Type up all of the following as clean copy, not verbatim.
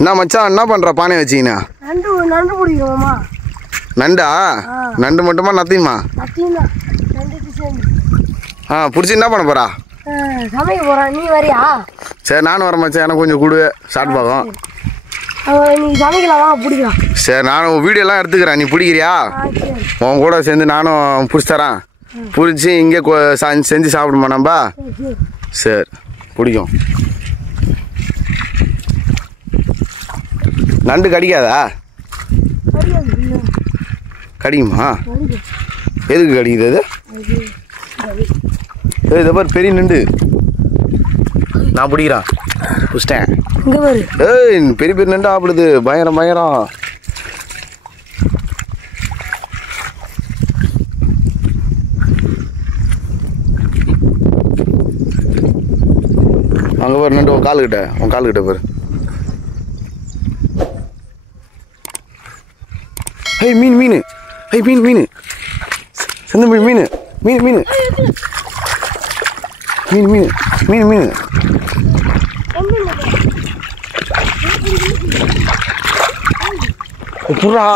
என்ன மச்சான் என்ன பண்ணுற பானை வச்சிங்கண்ணா? நண்டு பிடிக்குமாம்மா. நண்டா? நண்டு மட்டுமா நத்தியுமா? பிடிச்சி என்ன பண்ண போகிறா? சமைக்க போகிறேன். நீ வரியா? சரி நானும் வரேன் மச்சான். எனக்கு கொஞ்சம் கொடு ஷார்ட் பாகம். நீ சமைக்கலாமா? பிடிக்கலாம். சரி நானும் வீடியோலாம் எடுத்துக்கிறேன். நீ பிடிக்கிறியா? உன் கூட சேர்ந்து நானும் பிடிச்சி தரேன். பிடிச்சி இங்கே செஞ்சு சாப்பிடுமா நம்ம? சரி பிடிக்கும். நண்டு கடிக்காதா? கடிக்குமா? எதுக்கு கடிக்குது அது? இதை பாரு பெரிய நண்டு. நான் பிடிக்கிறேன். பிடிச்சிட்டேன். ஏய் பெரிய பெரிய நண்டு ஆப்பிடுது. பயங்கரம் பயங்கரம். அங்கே பாரு நண்டு. உன் காலுக்கிட்ட பாரு. ஹே மீன். ஹே மீன். செந்தமிழ் மீன். புறா.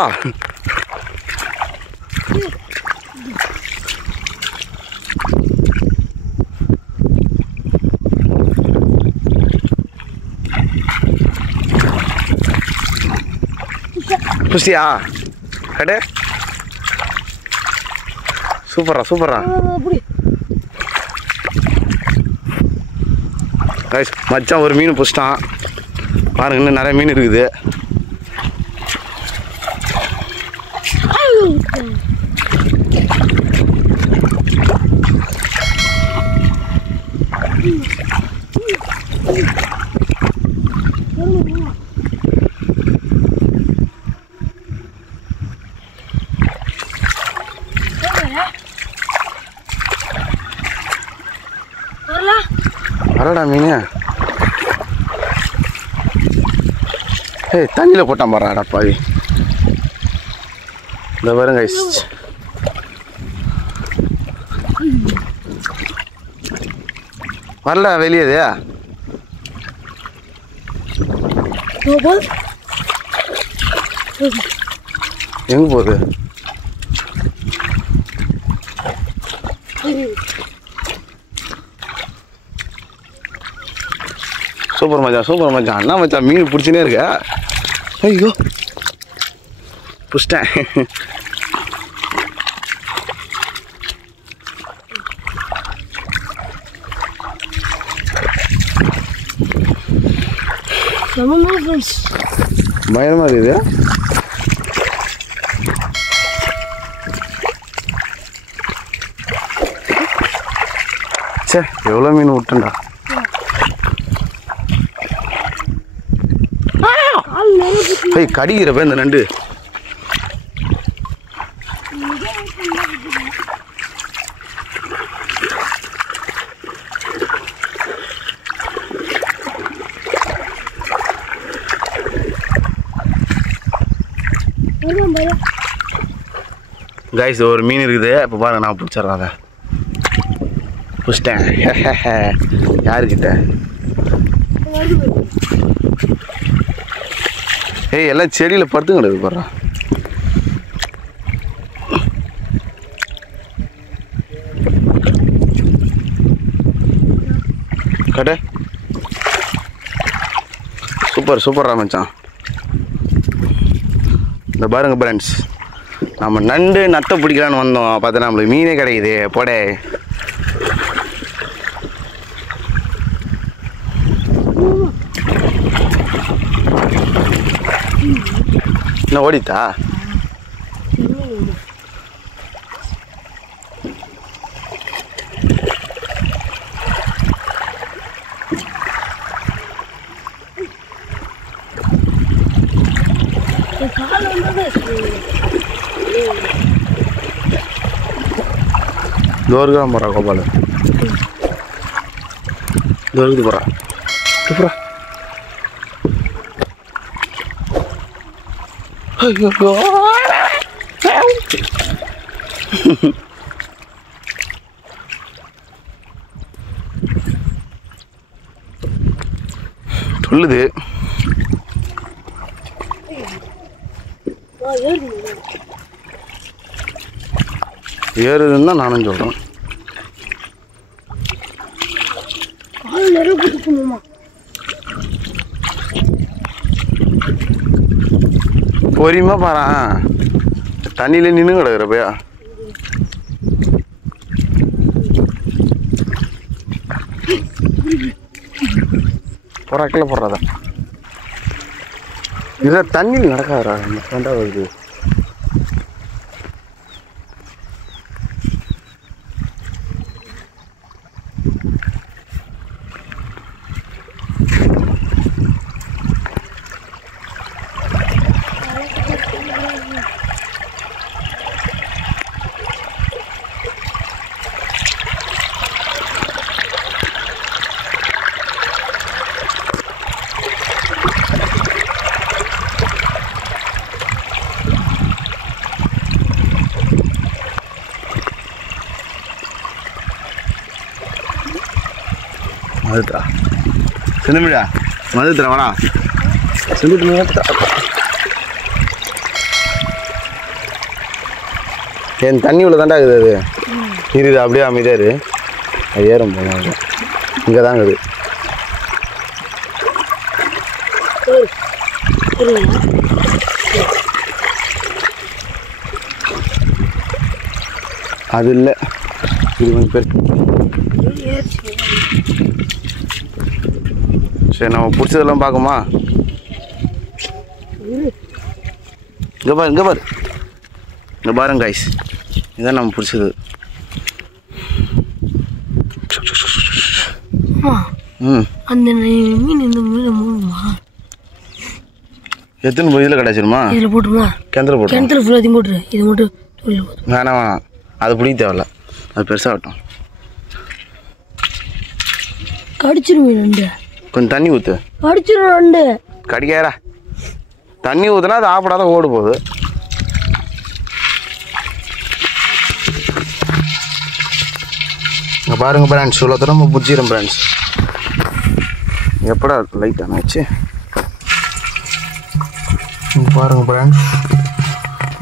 புஷ்டியா கடை? சூப்பரா. மச்சான் ஒரு மீன் பிடிச்சிட்டான். பாருங்க இன்னும் நிறைய மீன் இருக்குது. வரடா மீன். ஏய் தண்ணியில் போட்டான் பாருடா பாவி. இந்த பாருங்க வரல வெளியே. எங்க போகுது? சூப்பர் மச்சான். என்ன மச்சான் மீன் பிடிச்சினே இருக்க? ஐயோ பிடிச்சிட்டேன். பயமா இருக்குது. சே எவ்வளோ மீன் விட்டுண்டா. கடிக்கிறப்ப இந்த நண்டு. கைஸ் ஒரு மீன் இருக்குது. இப்போ பாருங்க நான் பிடிச்சிட்றேன். அதை பிடிச்சிட்டேன். யாருக்கிட்ட? ஏய் எல்லாம் செடியில் படுத்து கிடக்கு பாரு. கடை சூப்பரா மச்சான். இந்த பாருங்க ஃப்ரெண்ட்ஸ், நம்ம நட்டை பிடிக்கலான்னு வந்தோம். பார்த்தா நம்மளுக்கு மீனே கிடைக்குது. போடே என்ன ஓடித்தா? தோர்கா போறா கோபால். தோர்க்கு போறா. ஐயோ சொல்லுது. ஏறுதுன்னு தான் நானும் சொல்கிறேன். பொறியுமா பாரு, தண்ணியில நின்று கிடக்குறப்பையா. போறாக்கில் போடுறதா இதில் தண்ணியில் நடக்காதா ரெண்டா வருது. மதுத்தா செந்தமிழா மதுத்தரா வாடா செந்துட்டு என் தண்ணி உள்ள தாண்டா இருக்குது. அது இருக்குது அப்படியே அமைதியாக இரு. அது ஏறும் போங்க இங்கே தாங்க இது. அது இல்லை, இது கொஞ்சம் பேர். சரி நம்ம பிடிச்சதெல்லாம் பார்க்குமா? இங்கே பாரு இங்கே பாரு இங்கே பாருங்க கைஸ், இதுதான் நம்ம பிடிச்சது. அந்த மீன் இந்த மீன் மூணுமா எத்தனை போய் இதில் கிடச்சிருமா? இதில் போட்டுருமா? கிணத்துல போட்டு கிணத்துல ஃபுல்லாத்தையும் போட்டுரு. இது மட்டும் வேணாம் வேணாம், அது பிடிக்க தேவையில்ல, அது பெருசாகட்டும். கடிச்சிருவேன் ரெண்டு. கொஞ்சம் தண்ணி ஊற்று. கடிச்சிரும் ரெண்டு. கடிக்காரா தண்ணி ஊற்றுனா அது ஆப்படாத ஓடு போகுது. இங்கே பாருங்க பிராண்ட்ஸ், இவ்வளோ தூரம் பிடிச்சிடும் பிராண்ட்ஸ். எப்படா லைட் ஆனாச்சு பாருங்க பிராண்ட்ஸ்.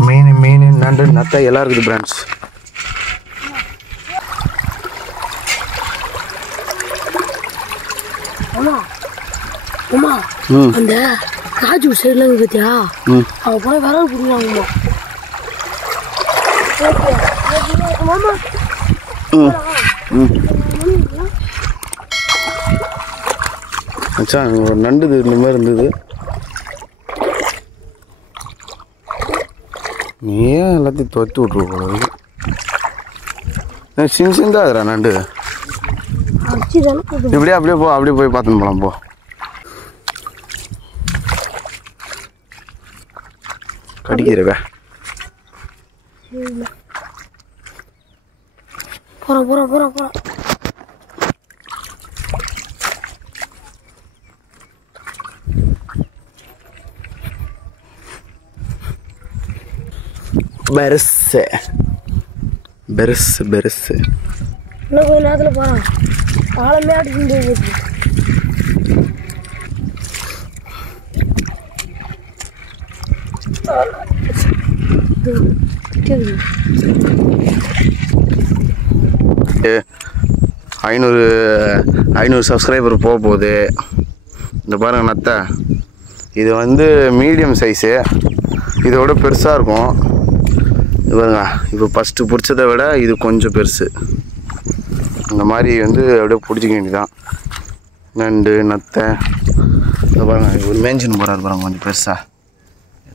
மீன் நண்டு நத்தை எல்லாம் இருக்குது பிராண்ட்ஸ். அந்த காஜு சைடுலாம் பார்த்தியா, அவ போய் விரல் பிடிவாங்கம்மா. அச்சா ஒரு நண்டு இந்த மாதிரி இருந்தது. நீ ஏன் எல்லாத்தையும் துரத்தி விட்டுருக்கூடாது? சின்ன சின்னதாக இருக்குறா நண்டு. இப்படியே அப்படியே போய் பார்த்துன்னு போகலாம் போ. கடிக்கிறவ போகிறோம். பெருசு இன்னும் கொஞ்ச நேரத்தில் போகிறான். காலமே அடிச்சுட்டு போச்சு. ஐநூறு சப்ஸ்கிரைபர் போக போகுது. இந்த பாருங்க நத்தை, இது வந்து மீடியம் சைஸு, இதோட பெருசாக இருக்கும். இது பாருங்க, இப்போ ஃபஸ்ட்டு பிடிச்சதை விட இது கொஞ்சம் பெருசு. இந்த மாதிரி வந்து அப்படியே பிடிச்சிக்க வேண்டியதான். நண்டு நத்தை இந்த பாருங்க, ஒரு மேஞ்சின்னு போகிறாரு பாருங்க, கொஞ்சம் பெருசாக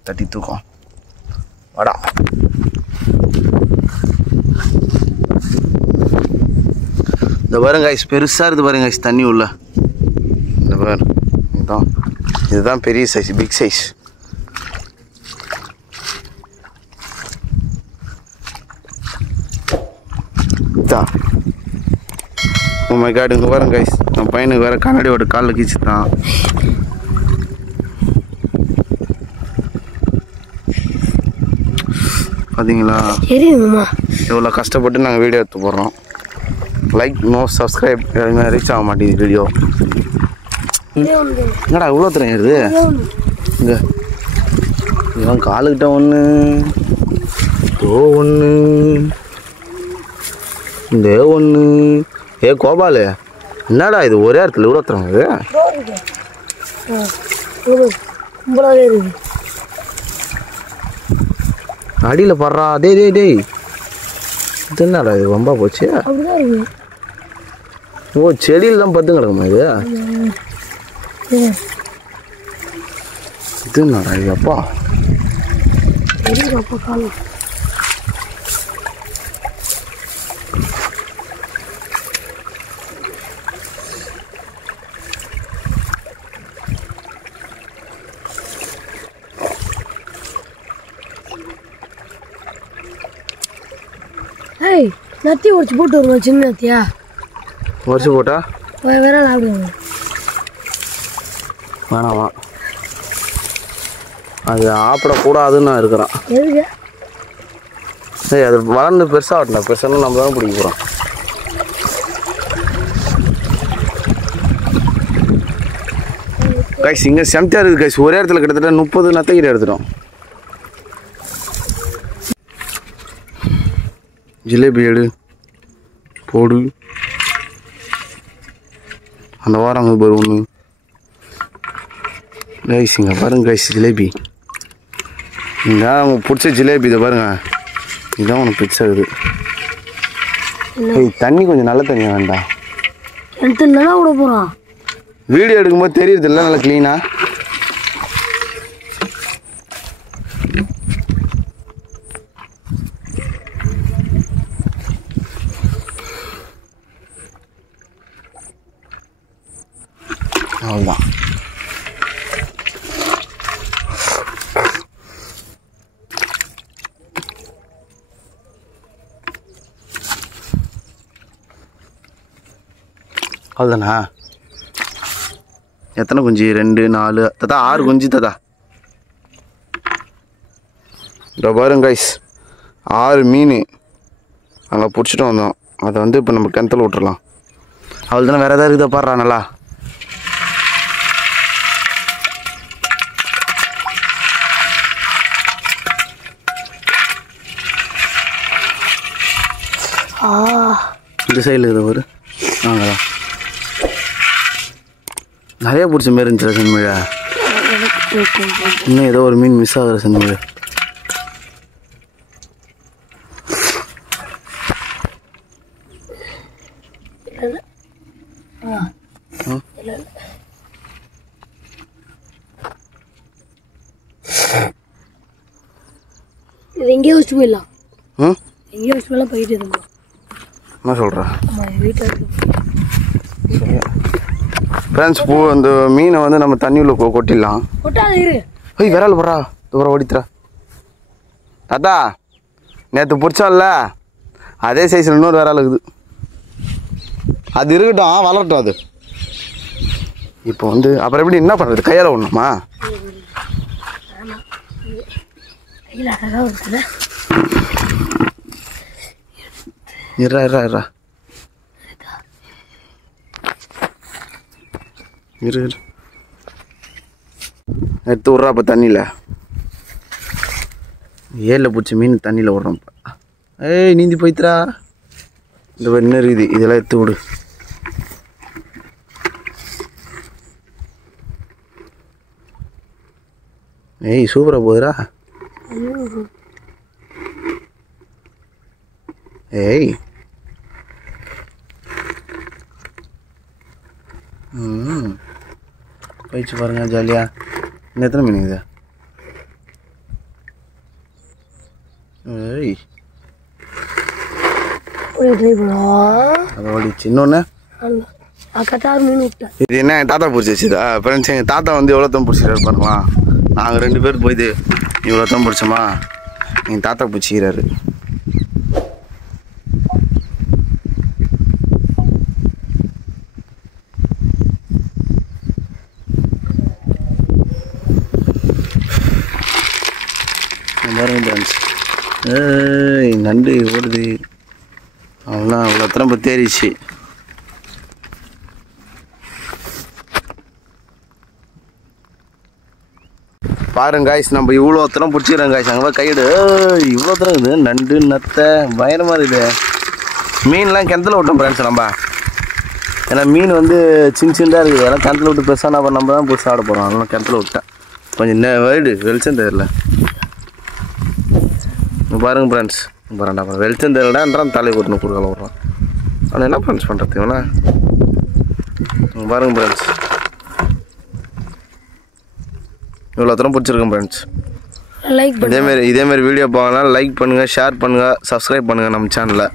தட்டி தூக்கம். வாடா இந்த பாருங்க கைஸ், பெருசாக இருக்குது பாருங்க கைஸ் தண்ணி உள்ள. இந்த பாரு இதுதான் பெரிய size, big size. Oh my God, இங்கே பாருங்க கைஸ், நம்ம பையனுக்கு வேறு கண்ணாடியோட காலில் கீச்சுட்டான். பார்த்தீங்களா எவ்வளோ கஷ்டப்பட்டு நாங்கள் வீடியோ எடுத்து போடுறோம். லைக் நோ சப்ஸ்கிரைப் எதுவுமே ரீச் ஆக மாட்டேங்குது வீடியோ. என்னடா இவ்வளோ தரம் ஏறுது இங்கே. இவன் காலுக்கிட்ட ஒன்று ஒன்று இந்த ஒன்று கோபாலு என்னடா இது ஒரே இடத்துல இவ்வளோத்துறாங்க இது அடியில் படுறா டேய் இது என்னடா இது ரொம்ப போச்சு ஓ செடியில் தான் பத்து கிடக்குமா இது இது என்னடா இது அப்பா ஏய் நத்தி உடச்சி போட்டு வருவோம் சின்ன நத்தியா உடச்சி போட்டா வேற சாப்பிடுவாங்க வேணாமா அது ஆப்பிடக்கூடாதுன்னு நான் இருக்கிறேன் எதுக்கு சரி அது வளர்ந்து பெருசாகட்டல பெருசாக நம்ம தான் பிடிக்க போகிறோம் கைஸ் இங்கே செம்தியாக இருக்குது கைஸ் ஒரே இடத்துல கிட்டத்தட்ட 30 நத்தைக்கிட்ட எடுத்துட்டோம் ஜிலேபி எடு போடு அந்த வாரம் அங்கே பாரு ஒன்று கைஸ் இங்கே பாருங்க கைஸ் ஜிலேபி இங்கே அவங்க பிடிச்ச ஜிலேபி இதை பாருங்க இதுதான் உனக்கு பிடிச்சது தண்ணி கொஞ்சம் நல்ல தண்ணி வேண்டாம் நல்லா விட போகிறான் வீடியோ எடுக்கும்போது தெரியுது இல்லை நல்லா க்ளீனாக அவ்வளோதான் அவ்வளோதானா எத்தனை குஞ்சு 2 4 ததா 6 குஞ்சு ததா இந்த பாருங்க கைஸ் 6 மீன் அங்கே பிடிச்சிட்டு வந்தோம் அதை வந்து இப்போ நம்ம கிணத்துல விட்டுறலாம் அவள் தானே வேறு எதாவது இருக்குதா பாடுறா நல்லா இந்த சைடில் இருக்குது ஒரு அங்கதான் நிறைய பிடிச்ச மாரி இருந்துச்சு செந்தமிழா இன்னும் ஏதோ ஒரு மீன் மிஸ் ஆகுற செந்தமிழ் இது எங்கேயோ வச்சுட்டு போயிடலாம் எங்கேயோ வச்சுட்டு போயிடலாம் போயிட்டு இருந்தோம் என்ன சொல்கிற வீட்டில் ஃப்ரெண்ட்ஸ் அந்த மீனை வந்து நம்ம தண்ணியில் கொட்டிடலாம் கொட்டாது இரு ஐய் விரால் போடுறா தூரம் ஓடித்துறா தாத்தா நேற்று பிடிச்சோம்ல அதே சைஸில் இன்னொரு விரால் இருக்குது அது இருக்கட்டும் வளரட்டும் அது இப்போ வந்து அப்புறம் எப்படி என்ன பண்ணுறது கையால் ஒன்றுமா இருறா இரு எடுத்து விட்றா அப்போ தண்ணியில் ஏரில் பிடிச்ச மீன் தண்ணியில் விட்றோம் இப்போ ஏய் நீந்தி போய்த்துறா இந்த என்ன இருக்குது இதெல்லாம் எடுத்து விடு ஏய் சூப்பராக போகுதுடா ஏய் போயிடுச்சு பாருங்க ஜாலியாக இன்னும் எத்தனை மீன் இது ஏய் அதை ஓடிச்சு இன்னொன்று இது என்ன தாத்தா பிடிச்சி வச்சுதா ஃப்ரெண்ட்ஸ் எங்கள் தாத்தா வந்து எவ்வளோ தான் பிடிச்சிக்கிறாரு பாருங்களா நாங்கள் 2 பேர் போயிட்டு இவ்வளோ தான் பிடிச்சோமா எங்கள் தாத்தா பிடிச்சிக்கிறாரு பாருங்க ஃப்ரெண்ட்ஸ் ஏய் நண்டு ஓடுது அவ்வளோ அவ்வளோ திரும்ப தேறிச்சு பாருங்க காய்ஸ், நம்ம இவ்வளோ தரம் பிடிச்சிக்கிறோம் காய்ஸ். அங்கே கையிடு இவ்வளோ தரம் இருக்குது. நண்டு நத்தை பயங்கரமாக இருக்குது. மீன்லாம் கிணத்துல விட்டோம் ஃப்ரெண்ட்ஸ் நம்ம. ஏன்னா மீன் வந்து சின்னதாக இருக்குது. அதெல்லாம் கிணத்துல விட்டு பெருசாக நம்ம தான் புதுசாக ஆட போகிறோம். அதெல்லாம் கிணத்துல விட்டேன். கொஞ்சம் வீடு வெளிச்சம் தெரியல. பாருங்க ஃப்ரெண்ட்ஸ், பாருண்டா வெளிச்சம் தெரியலடான்றான் தலை கொட்டணும் குறுக்கால விட்றான். ஆனால் என்ன ஃப்ரெண்ட்ஸ் பண்ணுறது இவனா? பாருங்க ஃப்ரெண்ட்ஸ், இவ்வளோ தரம் பிடிச்சிருக்கேன் ஃப்ரெண்ட்ஸ். லைக் இதேமாரி வீடியோ பார்க்கலாம். லைக் பண்ணுங்கள், ஷேர் பண்ணுங்கள், சப்ஸ்கிரைப் பண்ணுங்கள் நம்ம சேனலை.